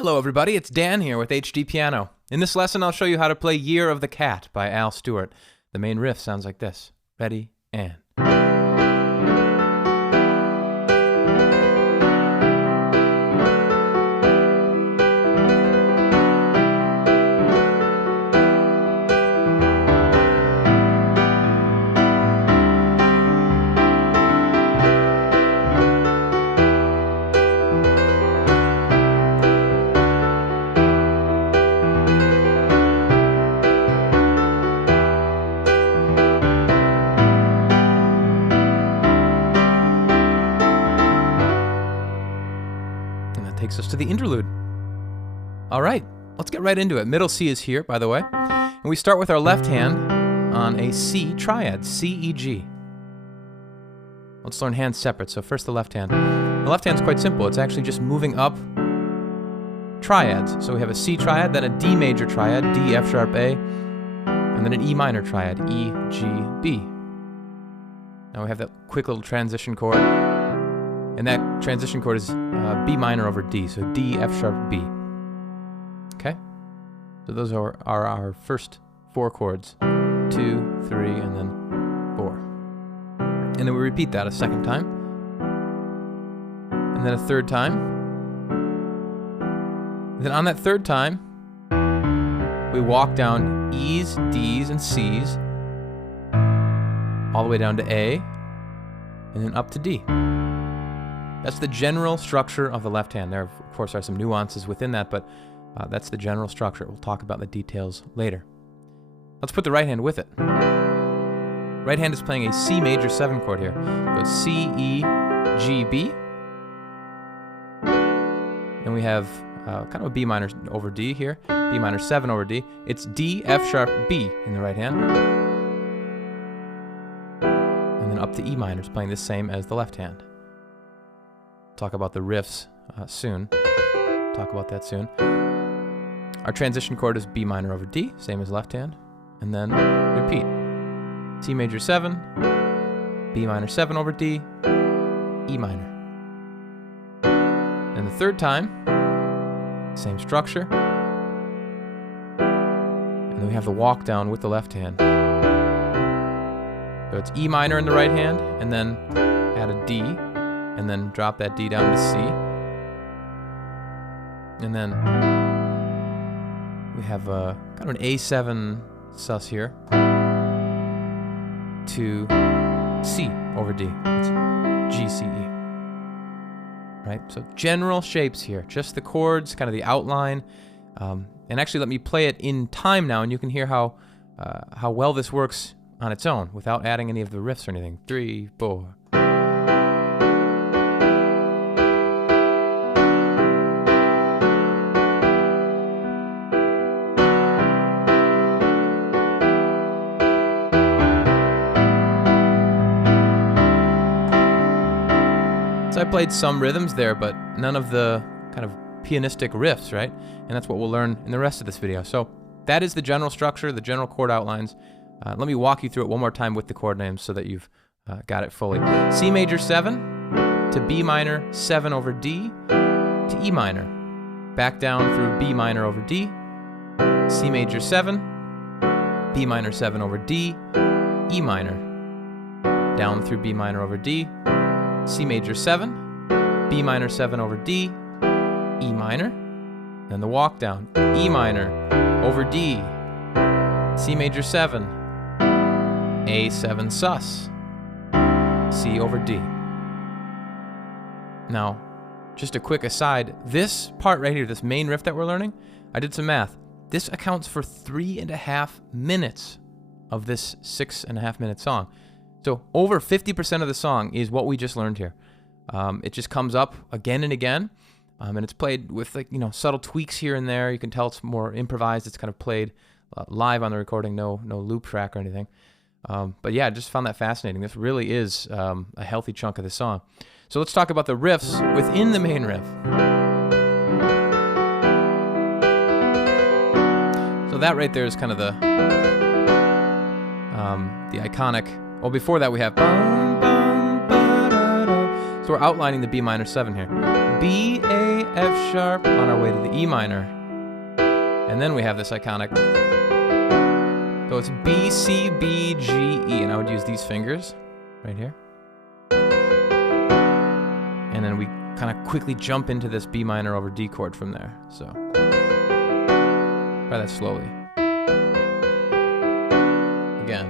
Hello everybody, it's Dan here with HDpiano. In this lesson I'll show you how to play Year of the Cat by Stewart. The main riff sounds like this. Ready, and... takes us to the interlude. All right, let's get right into it. Middle C is here, by the way. And we start with our left hand on a C triad, C, E, G. Let's learn hands separate. So first the left hand. The left hand's quite simple. It's actually just moving up triads. So we have a C triad, then a D major triad, D, F sharp, A, and then an E minor triad, E, G, B. Now we have that quick little transition chord. And that transition chord is B minor over D, so D, F sharp, B. Okay? So those are our first four chords. 2, 3, and then 4. And then we repeat that a second time. And then a third time. And then on that third time, we walk down E's, D's, and C's, all the way down to A, and then up to D. That's the general structure of the left hand. There, of course, are some nuances within that, but that's the general structure. We'll talk about the details later. Let's put the right hand with it. Right hand is playing a C major 7 chord here. So it's C, E, G, B. And we have kind of a B minor over D here. B minor 7 over D. It's D, F sharp, B in the right hand. And then up to E minor is playing the same as the left hand. Talk about the riffs soon. Talk about that soon. Our transition chord is B minor over D, same as left hand. And then repeat. C major 7, B minor 7 over D, E minor. And the third time, same structure. And then we have the walk down with the left hand. So it's E minor in the right hand, and then add a D, and then drop that D down to C. And then we have kind of an A7 sus here to C over D. It's G, C, E. Right? So general shapes here, just the chords, kind of the outline. And actually let me play it in time now, and you can hear how well this works on its own without adding any of the riffs or anything. 3, 4. I played some rhythms there, but none of the kind of pianistic riffs, right? And that's what we'll learn in the rest of this video. So that is the general structure, the general chord outlines. Let me walk you through it one more time with the chord names so that you've got it fully. C major 7 to B minor 7 over D to E minor. Back down through B minor over D, C major 7, B minor 7 over D, E minor. Down through B minor over D, C major 7, B minor 7 over D, E minor, then the walk down, E minor over D, C major 7, A7 sus, C over D. Now, just a quick aside, this part right here, this main riff that we're learning, I did some math. This accounts for 3.5 minutes of this 6.5 minute song. So over 50% of the song is what we just learned here. It just comes up again and again, and it's played with subtle tweaks here and there. You can tell it's more improvised. It's kind of played live on the recording, no loop track or anything. But yeah, I just found that fascinating. This really is a healthy chunk of the song. So let's talk about the riffs within the main riff. So that right there is kind of the iconic. Well, before that we have. So So we're outlining the B minor 7 here. B, A, F sharp on our way to the E minor. And then we have this iconic. So it's B, C, B, G, E. And I would use these fingers right here. And then we kind of quickly jump into this B minor over D chord from there. So try that slowly. Again.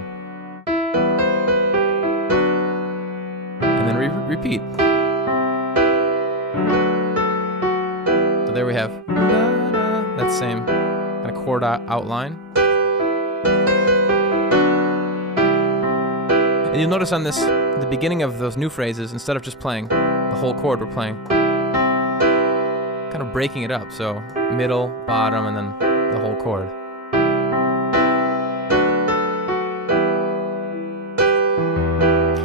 And then repeat. So there we have that same kind of chord outline. And you'll notice on this, the beginning of those new phrases, instead of just playing the whole chord, we're playing kind of breaking it up. So middle, bottom, and then the whole chord.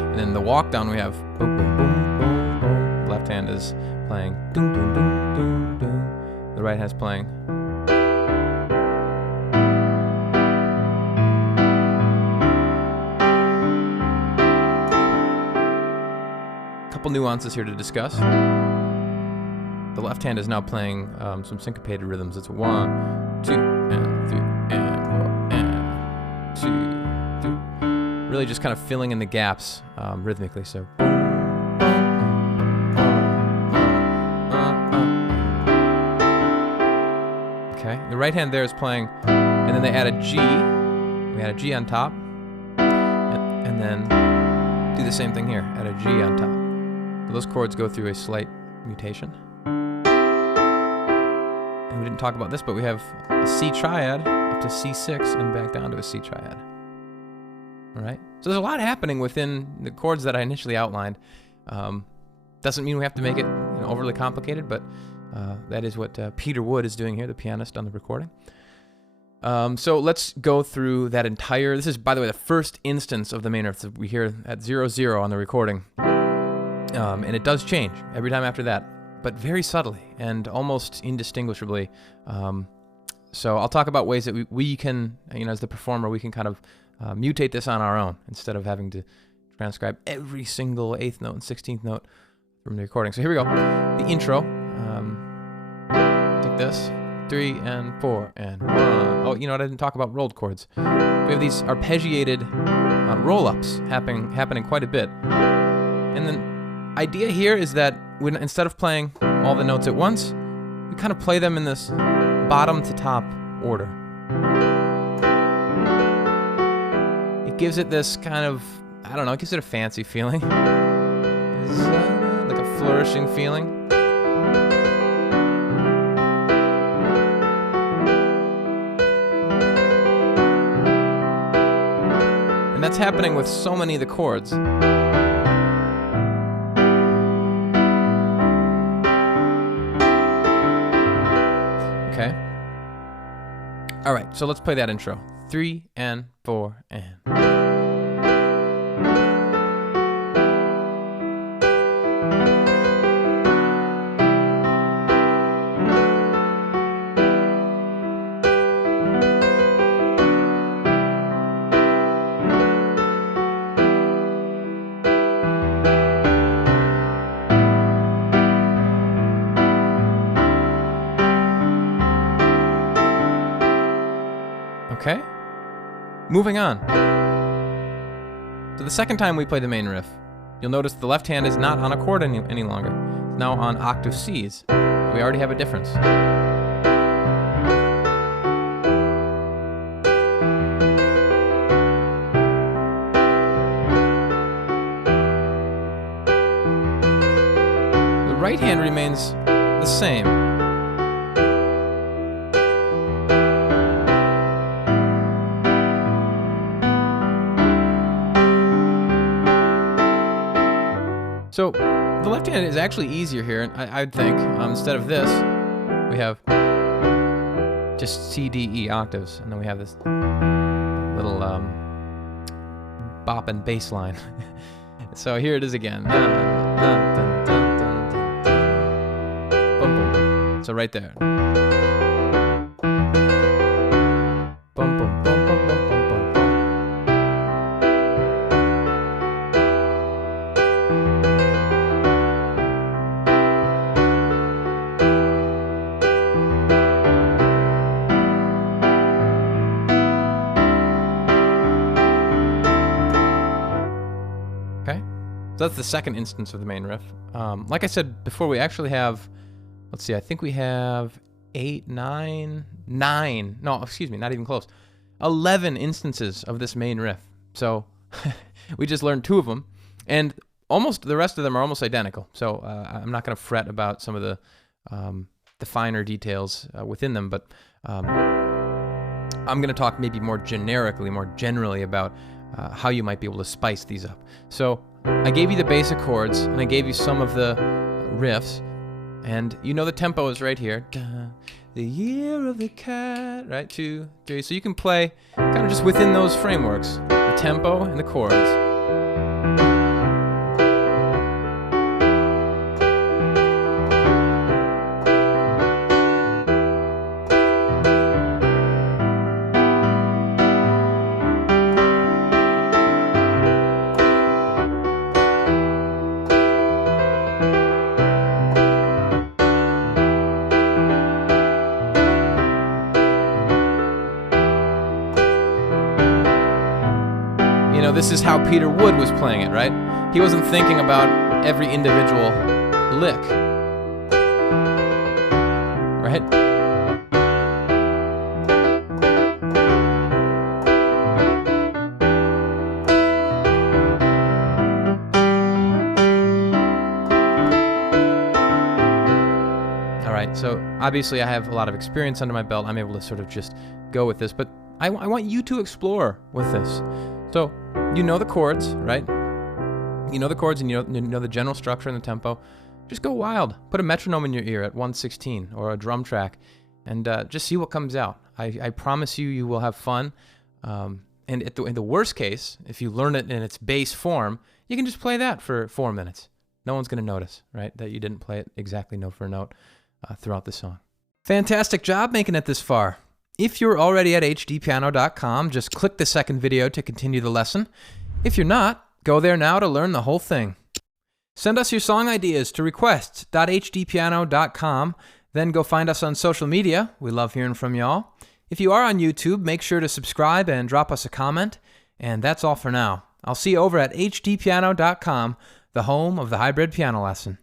And then the walk down we have boom, boom, boom, boom, boom. Left hand is playing doom, doom, doom, doom, doom. The right hand is playing. Couple nuances here to discuss. The left hand is now playing some syncopated rhythms. It's 1, 2, and 3, and 4, and 2, 3. Really just kind of filling in the gaps rhythmically. So. Okay, the right hand there is playing, and then they add a G. We add a G on top, and then do the same thing here. Add a G on top. So those chords go through a slight mutation. And we didn't talk about this, but we have a C triad up to C6 and back down to a C triad. All right. So there's a lot happening within the chords that I initially outlined. Doesn't mean we have to make it overly complicated, but that is what Peter Wood is doing here, the pianist on the recording. So let's go through that entire. This is, by the way, the first instance of the main riff that we hear at 0-0 on the recording. And it does change every time after that, but very subtly and almost indistinguishably. So I'll talk about ways that we can, as the performer, we can kind of mutate this on our own instead of having to transcribe every single 8th note and 16th note from the recording. So here we go. The intro. Take this. 3 and 4 and 1. Oh, I didn't talk about rolled chords. We have these arpeggiated roll-ups happening quite a bit. And the idea here is that instead of playing all the notes at once, we kind of play them in this bottom to top order. It gives it this kind of, it gives it a fancy feeling. Like a flourishing feeling. And that's happening with so many of the chords. Okay. All right, so let's play that intro. 3 and 4 and. Okay, moving on. So the second time we play the main riff, you'll notice the left hand is not on a chord any longer. It's now on octave Cs. We already have a difference. The right hand remains the same. So the left hand is actually easier here, I'd think. Instead of this, we have just C, D, E octaves, and then we have this little bop and bass line. So here it is again. Boom, boom. So right there. Boom, boom, boom, boom, boom, boom, boom. So that's the second instance of the main riff. Like I said before, we actually have, let's see, I think we have 9, no, excuse me, not even close, 11 instances of this main riff. So we just learned 2 of them, and almost the rest of them are almost identical. So I'm not going to fret about some of the finer details within them, but I'm going to talk maybe more generally about how you might be able to spice these up. So I gave you the basic chords, and I gave you some of the riffs, and you know the tempo is right here. The year of the cat, right? 2, 3. So you can play kind of just within those frameworks, the tempo and the chords. You know, this is how Peter Wood was playing it, right? He wasn't thinking about every individual lick, right? All right, so obviously I have a lot of experience under my belt. I'm able to sort of just go with this, but I want you to explore with this. So you know the chords, right? You know the chords, and you know the general structure and the tempo. Just go wild. Put a metronome in your ear at 1/16 or a drum track, and just see what comes out. I promise you, you will have fun. And in the worst case, if you learn it in its base form, you can just play that for 4 minutes. No one's going to notice, right, that you didn't play it exactly note for note throughout the song. Fantastic job making it this far. If you're already at HDpiano.com, just click the second video to continue the lesson. If you're not, go there now to learn the whole thing. Send us your song ideas to requests.hdpiano.com. Then go find us on social media. We love hearing from y'all. If you are on YouTube, make sure to subscribe and drop us a comment. And that's all for now. I'll see you over at hdpiano.com, the home of the hybrid piano lesson.